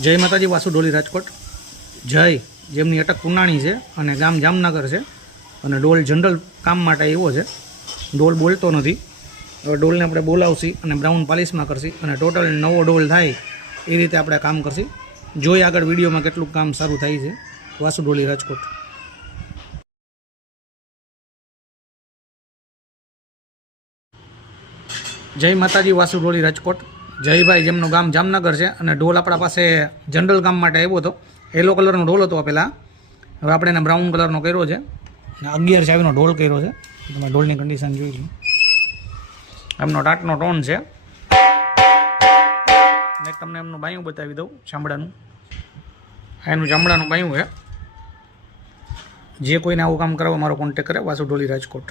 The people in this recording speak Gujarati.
જય માતાજી, વાસુ ઢોલી રાજકોટ. જય જેમની અટક કુનાણી છે અને ગામ જામનગર છે અને ડોલ જનરલ કામ માટે આવ્યો છે. ડોલ બોલતો નથી. હવે ડોલને આપણે બોલાવશી અને બ્રાઉન પાલિશમાં કરશી અને ટોટલ નવો ડોલ થાય એ રીતે આપણે કામ કરશી. જોઈ આગળ વિડીયોમાં કેટલું કામ સારું થાય છે. વાસુ ઢોલી રાજકોટ. જય માતાજી, વાસુ ઢોલી રાજકોટ. જયભાઈ જેમનું ગામ જામનગર છે અને ઢોલ આપણા પાસે જનરલ કામ માટે આવ્યો હતો. યલો કલરનો ઢોલ હતો પહેલાં, હવે આપણે એને બ્રાઉન કલરનો કર્યો છે અને 11 ચાવીનો ઢોલ કર્યો છે. તમે ઢોલની કન્ડિશન જોઈ લો. એમનો ટાટનો ટોન છે. મેં તમને એમનું બાયું બતાવી દઉં, ચામડાનું. એનું ચામડાનું બાયું છે. જે કોઈને આવું કામ કરવા મારો કોન્ટેક્ટ કરે, વાસુ ઢોલી રાજકોટ.